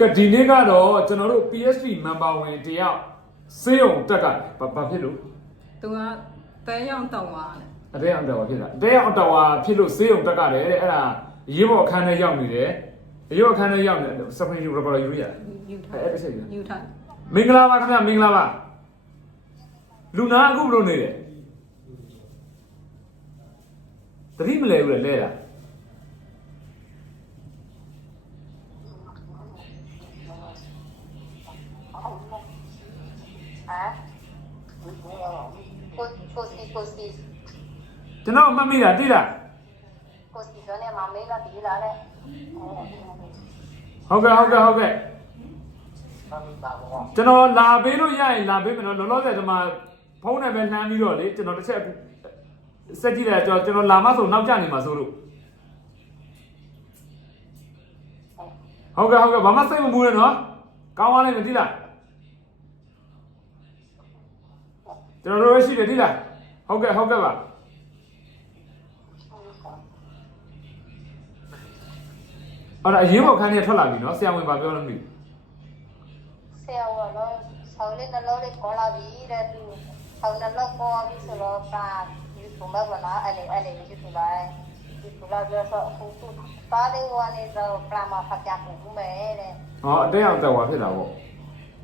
ကဒီနေ့ကတော့ကျွန်တော်တို့ PSP member ဝင်တယောက်စေးုံတက်ကဘာဘာဖြစ်လို့သူကတဲရောက်တောက်သွားတယ်အတဲအောင်တော်ဖြစ်တာအတဲအောင်တော်ဖြစ်လို့စေးုံတက်ကတယ်တဲ့အဲ့ဒါရေးပေါ်အခန်းထဲရောက်နေတယ်ရေးပေါ်အခန်းထဲရောက်နေစပရင်ယူရပေါ်ယူရတယ်ယူထားအဲ့ဒါစိတ်ကယူထားမင်္ဂလာပါခင်ဗျမင်္ဂလာပါလူနာအခုဘယ်လိုနေလဲတတိမလဲဘူးလေလဲတာ ကျွန်တော်မှတ်မိတာတိလားကိုစီဆိုနေမမေးလာဒီလာလေဟုတ်ကဲ့ဟုတ်ကဲ့ဟုတ်ကဲ့ကျွန်တော်လာပေးလို့ရရင်လာပေးမယ်နော်လောလောဆယ်ဒီမှာဖုန်းနဲ့ပဲလှမ်းပြီးတော့လေကျွန်တော်တစ်ချက်စက်ကြည့်တယ်ကျွန်တော်ကျွန်တော်လာမဆိုနောက်ကျနေမှာဆိုလို့ဟုတ်ကဲ့ဟုတ်ကဲ့ဘာမှစိတ်မပူနဲ့နော်ကောင်းသွားလိမ့်မယ်တိလားကျွန်တော်တို့ရရှိတယ်တိလားဟုတ်ကဲ့ဟုတ်ကဲ့ပါ အဲ့ဒါအရင်ဘောခန်းထဲထွက်လာပြီနော်ဆရာဝန်ဘာပြောလို့မသိဘူးဆရာကတော့ဆောင်းလေးနှလုံးလေးပေါ်လာပြီတဲ့သူဆောင်းနှလုံးပေါ်ပြီဆိုတော့ပါဒီပုံမှန်ကနော်အဲ့လေအဲ့လေဒီသူလာဒီသူလာပြောတော့အခုသူပါလေးဝါနေတော့ပလာမဖတ်ပြဖို့မယ်တဲ့ဟောအတဲအောင်တက်သွားဖြစ်တာပေါ့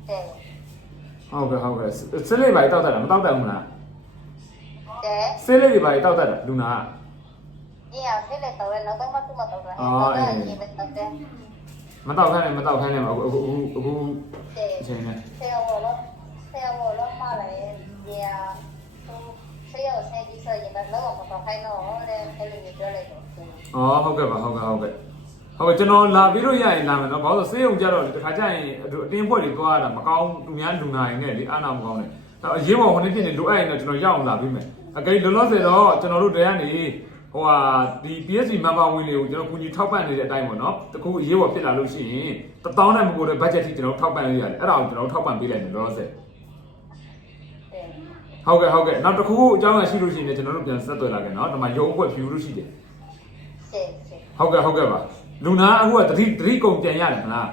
တဲ့ဟုတ်ကဲ့ဟုတ်ကဲ့စစ်လေးပါတောက်တတ်တာမတောက်တတ်ဘူးလားတဲ့စစ်လေးတွေပါတောက်တတ်တာလူနာက ဒီအောင်ဖြစ်လေတော့နောက်တော့မသူမတော့တယ်ဒီပဲတော့တဲ့မတောက်ခိုင်းနဲ့မတောက်ခိုင်းနဲ့အခုအခုအခုတဲ့အချိန်နဲ့ဆရာကတော့ဆရာကတော့မလည်းဒီဟာသူဆရာဆရာကြီးဆိုရင်တော့တော့မတော့ခိုင်းတော့လေအဲ့လိုမျိုးပြောလိုက်တော့ဩဟုတ်ကဲ့ပါဟုတ်ကဲ့ဟုတ်ကဲ့ဟုတ်ကဲ့ကျွန်တော်လာပြီးလို့ရရင်လာမယ်နော်ဘာလို့ဆေးရုံကြတော့တခါကျရင်အတင်းဖွဲ့တွေသွားရတာမကောင်းသူများလူနာရင်လည်းလေအာနာမကောင်းနဲ့အဲ့အရေးပေါ်ဟိုနေ့ဖြစ်နေလိုအပ်ရင်တော့ကျွန်တော်ရအောင်လာပြီးမယ်အကိလောလောဆယ်တော့ကျွန်တော်တို့တရားနေ ဟိုဟာဒီ PSC member ဝင်လေးကိုကျွန်တော်ကူညီထောက်ပံ့နေတဲ့အတိုင်းပေါ့နော်တခုအရေးပေါ်ဖြစ်လာလို့ရှိရင်တပေါင်းနဲ့မကိုတဲ့ budget ထိကျွန်တော်ထောက်ပံ့လို့ရတယ်အဲ့ဒါကိုကျွန်တော်ထောက်ပံ့ပေးလိုက်တယ်လောလောဆယ်ဟုတ်ကဲ့ဟုတ်ကဲ့နောက်တစ်ခုအကြောင်းအရာရှိလို့ရှိရင်လည်းကျွန်တော်တို့ပြန်ဆက်သွယ်လာခဲ့နော်ဒီမှာရုပ်အဖွဲ့ view လို့ရှိတယ်ဟုတ်ကဲ့ဟုတ်ကဲ့ပါလူနာအခုကတတိတတိကုံပြန်ရတယ်မလား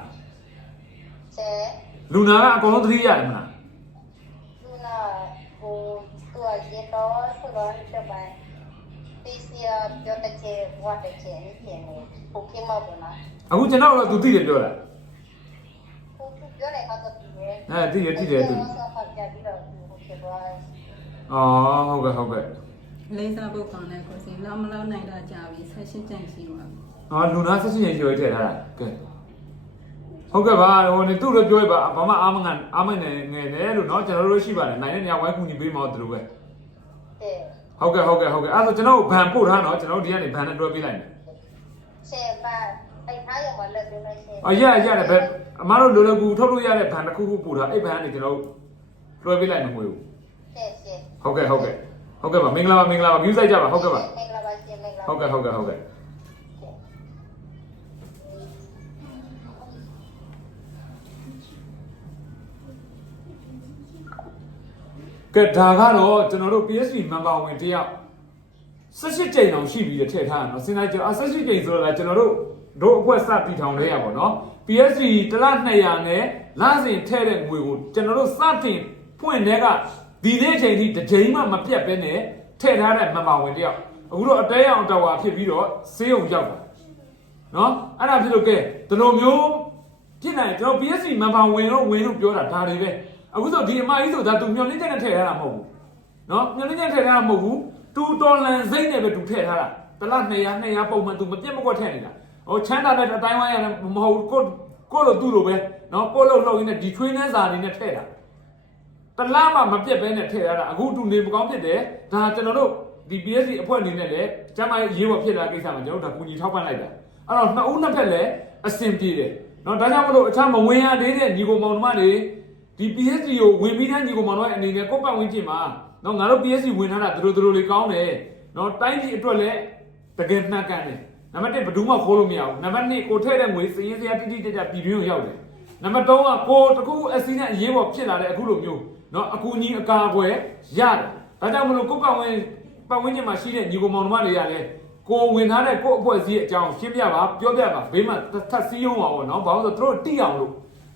လူနာကအကုန်လုံးတတိရတယ်မလားလူနာဟိုသူကရေတော့ဆိုတော့ပြပိုင်း ဒီစီယာပြောတဲ့ချေဝတ်တဲ့ချေนี่ပြင်နေပိုကိမောပေါ့နော် အခုကျွန်တော်တော့သူသိတယ်ပြောတာ ပိုပြောလိုက်တော့ဒီလေ အဲသိတယ်သိတယ်သူ ဆောဖတ်ကြပြီးတော့ဟိုဖြစ်သွားတယ် အော်ဟုတ်ကဲ့ဟုတ်ကဲ့ လေးစားပုတ်ကောင်နဲ့ကိုစီလောင်းမလောင်းနိုင်တာကြာပြီဆက်ရှင်းကြိုင်ရှိပါပြီ အော်လူနာဆက်ရှင်ရင်ပြောထည့်ထားတာကဲဟုတ်ကဲ့ပါဟိုနေသူ့လည်းပြောပါဘာမှအာမငန်အာမငန်ငယ်တယ်လို့เนาะကျွန်တော်တို့ရှိပါတယ်နိုင်တဲ့နေရာဝိုင်းကူညီပေးမှာတို့ပဲ တဲ့ ဟုတ်ကဲ့ဟုတ်ကဲ့ဟုတ်ကဲ့အဲ့တော့ကျွန်တော်ဗန်ပို့ထားနော်ကျွန်တော်ဒီကနေဗန်နဲ့တွဲပေးလိုက်မယ်ဆယ်ပါပိတ်ထားရမလို့ပြောလိုက်ဆယ်အော်ရရတယ်ဗန်အမတို့လိုလကူထုတ်လို့ရတဲ့ဗန်တစ်ခုခုပို့ထားအဲ့ဗန်ကနေကျွန်တော်တွဲပေးလိုက်မယ်မွေးဘူးဆယ်ဆယ်ဟုတ်ကဲ့ဟုတ်ကဲ့ဟုတ်ကဲ့ပါမင်္ဂလာပါမင်္ဂလာပါ view ဆိုင်ကြပါဟုတ်ကဲ့ပါမင်္ဂလာပါရှင်မင်္ဂလာပါဟုတ်ကဲ့ဟုတ်ကဲ့ဟုတ်ကဲ့ ကဲဒါကတော့ကျွန်တော်တို့ PSP member ဝင်တယောက်18ကြိမ်အောင်ရှိပြီးထည့်ထားရနော်စဉ်းစားကြည့်အာ18ကြိမ်ဆိုတော့ကျွန်တော်တို့တို့အဖွဲ့စတည်ထောင်လဲရပါတော့ PSP တစ်လ200နဲ့လစဉ်ထည့်တဲ့ငွေကိုကျွန်တော်တို့စတင်ဖွင့်တဲ့ကဒီနေ့အချိန်ထိတစ်ချိန်မှမပြတ်ဘဲနဲ့ထည့်ထားတဲ့ member ဝင်တယောက်အခုတော့အတဲအောင်တော်ဝါဖြစ်ပြီးတော့စေးုံရောက်တာနော်အဲ့ဒါဖြစ်လို့ကဲဒီလိုမျိုးဖြစ်နိုင်ကျွန်တော် PSP member ဝင်လို့ဝင်လို့ပြောတာဒါတွေပဲ အခုဆိုဒီအမကြီးဆိုဒါသူမျောလင်းချက်နဲ့ထည့်ထားတာမဟုတ်ဘူးနော်ညနေညထည့်ထားတာမဟုတ်ဘူးတူတော်လန်စိမ့်နဲ့ပဲတူထည့်ထားတာတလား200 200ပုံမှန်သူမပြတ်မကွက်ထည့်နေတာဟိုချမ်းသာတဲ့အတိုင်းဝိုင်းရတယ်မဟုတ်ဘူးကိုကိုလိုသူ့လိုပဲနော်ကိုလိုလှုပ်ရင်းနဲ့ဒီထွေးနှန်းစာနေနဲ့ထည့်တာတလားမှမပြတ်ပဲနဲ့ထည့်ထားတာအခုတူနေမကောင်းဖြစ်တယ်ဒါကျွန်တော်တို့ဒီ PSC အဖွဲ့အနေနဲ့လည်းကျမရေးဝဖြစ်လာကိစ္စမှာကျွန်တော်တို့ဒါကူညီထောက်ပံ့လိုက်တာအဲ့တော့နှစ်ဦးနှစ်ဖက်လည်းအဆင်ပြေတယ်နော်ဒါကြောင့်မလို့အခြားမဝင်ရသေးတဲ့ညီကိုမောင်နှမတွေ ဒီ PSC ကိုဝင်ပြီးတဲ့ညီကိုမောင်နှမတွေအနေနဲ့ကိုယ့်ပတ်ဝန်းကျင်မှာနော်ငါတို့ PSC ဝင်ထားတာသူတို့သူတို့လေးကောင်းတယ်နော်တိုင်းပြည်အတွက်လည်းတကယ်နှက်ကန်တယ်နံပါတ်1ဘယ်သူမှခိုးလို့မရဘူးနံပါတ်2ကိုထည့်တဲ့ငွေစည်ရင်းစရာတိတိကျကျပြည်တွင်းကိုရောက်တယ်နံပါတ်3ကကိုတကူအစီနဲ့အရေးပေါ်ဖြစ်လာတဲ့အခုလိုမျိုးနော်အကူကြီးအကာအကွယ်ရတယ်ဒါကြောင့်မလို့ကိုယ့်ပတ်ဝန်းပတ်ဝန်းကျင်မှာရှိတဲ့ညီကောင်မောင်နှမတွေကလည်းကိုဝင်ထားတဲ့ကိုအဖွဲ့အစည်းအကြောင်းရှင်းပြပါပြောပြပါဘေးမှာထပ်စည်းရုံးပါဘောနော်ဘာလို့ဆိုသူတို့တိအောင်လို့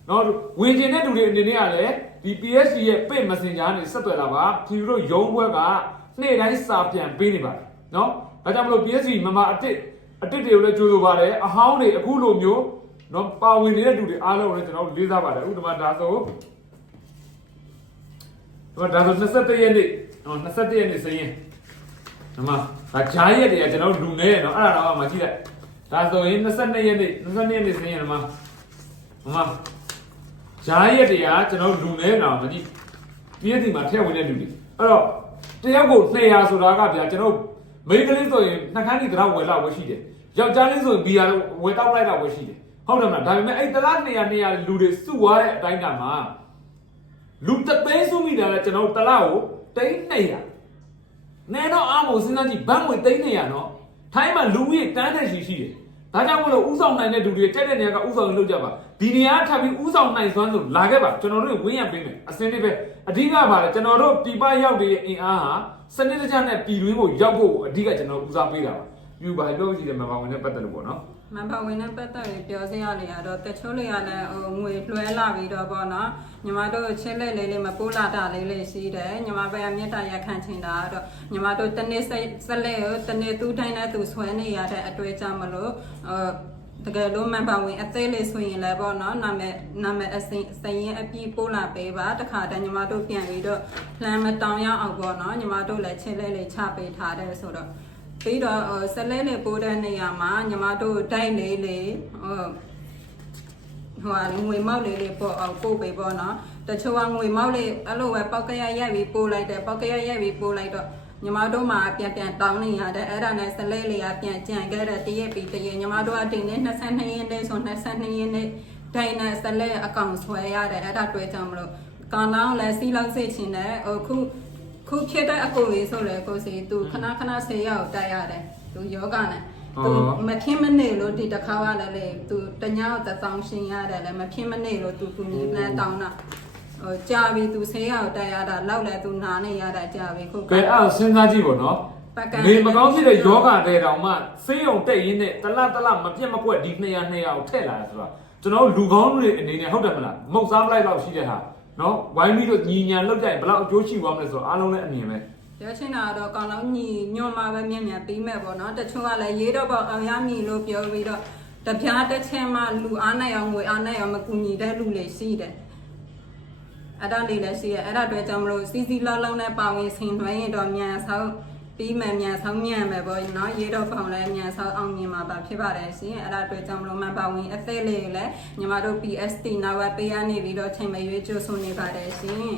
နော်ဝင်ကျင်တဲ့လူတွေအနေနဲ့ကလည်းဒီ PSG ရဲ့ page messenger နဲ့ဆက်သွယ်လာပါဖြူတို့ရုံးဘက်ကနေ့တိုင်းစာပြန်ပေးနေပါတယ်နော်ဒါကြောင့်မလို့ PSG မမအတစ်အတစ်တွေကိုလည်းကြိုးဆိုပါတယ်အဟောင်းတွေအခုလိုမျိုးနော်ပါဝင်နေတဲ့လူတွေအားလုံးကိုလည်းကျွန်တော်တို့လေးစားပါတယ်ဥပမာဒါဆိုဒီမှာဒါဆို21ရက်နေ့နော်21ရက်နေ့စရင်ဒီမှာဒါဂျားရက်တွေကကျွန်တော်တို့လူနေရနော်အဲ့ဒါတော့မှကြည့်လိုက်ဒါဆိုရင်22ရက်နေ့22ရက်နေ့စရင်ဒီမှာဒီမှာ ဂျားရက်တွေကကျွန်တော်တို့လူနေနော်မကြည့်ဒီရက်ဒီမှာထည့်ဝင်တဲ့လူတွေအဲ့တော့တယောက်ကို200ဆိုတာကဗျာကျွန်တော်မိန်းကလေးဆိုရင်နှခမ်းဒီတော့ဝယ်လောက်ဝယ်ရှိတယ်ယောက်ျားလေးဆိုရင်ဘီယာဝယ်တောက်လိုက်တော့ဝယ်ရှိတယ်ဟုတ်တယ်မလားဒါပေမဲ့အဲ့တလား200 200လူတွေစုသွားတဲ့အတိုင်းကမှာလူတသိန်းစုမိတာလဲကျွန်တော်တို့တစ်လောက်ကိုတိန်း200နဲတော့အားမို့စဉ်းစားကြည့်ဘန်းငွေတိန်း200နော်ထိုင်းမှာလူကြီးတန်းတဲ့ရှိရှိတယ်ဒါကြောင့်မလို့ဥဆောင်နိုင်တဲ့လူတွေတက်တဲ့နေရာကဥဆောင်လုပ်ကြပါ ဒီနေရာထပ်ပြီးဥဆောင်နိုင်စွမ်းဆိုလာခဲ့ပါကျွန်တော်တို့ဝင်းရပေးမယ်အစင်းလေးပဲအဓိကပါလေကျွန်တော်တို့ပြပရောက်တဲ့အင်အားဟာစနစ်တကျနဲ့ပြည်တွင်းကိုရောက်ဖို့အဓိကကျွန်တော်ဦးစားပေးတာပါယူပါပြောကြည့်တယ်မပါဝင်နဲ့ပတ်သက်လို့ပေါ့နော်မန်ပါဝင်နဲ့ပတ်သက်ပြီးပြောစရာတွေကတော့တချို့တွေကလည်းဟိုငွေလွှဲလာပြီးတော့ပေါ့နော်ညီမတို့ချင်းလက်လေးလေးမပိုးလာတာလေးလေးရှိတယ်ညီမဘက်ကမြေတားရက်ခံချင်တာကတော့ညီမတို့တနေ့စက်လက်ကိုတနေ့သူ့တိုင်းနဲ့သူဆွဲနေရတဲ့အတွေ့အကြုံမလို့ဟို တကယ်လို့မန်ပါဝင်အသေးလေးဆိုရင်လည်းပေါ့နော်နာမည်နာမည်အစင်စရင်အပြည့်ပို့လာပေးပါတခါတည်းညီမတို့ပြန်ပြီးတော့ plan မတောင်းရအောင်ပေါ့နော်ညီမတို့လည်းချင်းလက်လေးချပေးထားတယ်ဆိုတော့ပြီးတော့ဟိုဆက်လဲနဲ့ပိုးတဲ့နေရာမှာညီမတို့တိုက်လေးလေးဟိုဟိုဟာငွေမောက်လေးလေးပို့အောင်ပို့ပေးပေါ့နော်တချို့ကငွေမောက်လေးအဲ့လိုပဲပေါက်ကရရက်ပြီးပို့လိုက်တယ်ပေါက်ကရရက်ပြီးပို့လိုက်တော့ ညီမတို့မှာပြန်ပြန်တောင်းနေရတယ်အဲ့ဒါနဲ့ဆက်လဲလေးကပြန်ကြံခဲ့တဲ့တရက်ပြီးတရက်ညီမတို့ကတင်နေ22ရက်နေ့ဆို22ရက်နေ့ဒိုင်နဲ့ဆက်လဲအကောင့်ဆွဲရတယ်အဲ့ဒါတွေ့ကြမလို့ကောင်လောင်းလည်းစီးလောက်စေချင်တယ်ဟိုခုခုဖြစ်တဲ့အကိုလေးဆိုလေကိုစီသူခဏခဏဆေးရောက်တိုက်ရတယ်သူယောဂနဲ့သူမဖြစ်မနေလို့ဒီတစ်ခါကလည်းလေသူတညောက်တစ်ဆောင်ရှင်ရတယ်လေမဖြစ်မနေလို့သူကူညီပလန်တောင်းတာ ဟိုကြာပြီသူဆေးရောက်တိုက်ရတာလောက်လဲသူနာနေရတာကြာပြီခုကဲအဲ့ဒါစဉ်းစားကြည့်ပေါ့နော်ပကံနေမကောင်းဖြစ်တဲ့ယောဂတဲ့တောင်မှဆေးရုံတက်ရင်းနဲ့တလတ်တလတ်မပြတ်မကွက်ဒီ200 200ကိုထည့်လာတယ်ဆိုတာကျွန်တော်တို့လူကောင်းတွေအနေနဲ့ဟုတ်တယ်မလားမုတ်စားပလိုက်တော့ရှိတဲ့ဟာနော်ဝိုင်းပြီးတော့ညီညာလောက်ကြရင်ဘယ်လောက်အကျိုးရှိသွားမလဲဆိုတော့အားလုံးလည်းအမြင်ပဲပြောချင်တာတော့ကောင်းလုံးညီညွန်မှာပဲမြင်မြန်ပြီးမဲ့ပေါ့နော်တချို့ကလည်းရေးတော့ပေါ့အောင်ရမည်လို့ပြောပြီးတော့တပြားတစ်ချက်မှလူအားနိုင်အောင်ငွေအားနိုင်အောင်မကူညီတဲ့လူတွေရှိတယ် အဲ့ဒါလေးလည်းရှိရအဲ့ဒါအတွက်ကြောင့်မလို့စီစီလောက်လောက်နဲ့ပါဝင်ဆင်နွှဲရင်တော့မြန်ဆောင်ပြီးမှမြန်ဆောင်မြန်မယ်ပေါ့နော်ရေတော့ပေါင်လည်းမြန်ဆောင်အောင်မြင်မှာပါဖြစ်ပါတယ်ရှင်အဲ့ဒါအတွက်ကြောင့်မလို့မှပါဝင်အသေးလေးလည်းညီမတို့ PST နောက်ဝက်ပေးရနေပြီးတော့ချိန်မရွေးကြိုးဆိုနေပါတယ်ရှင်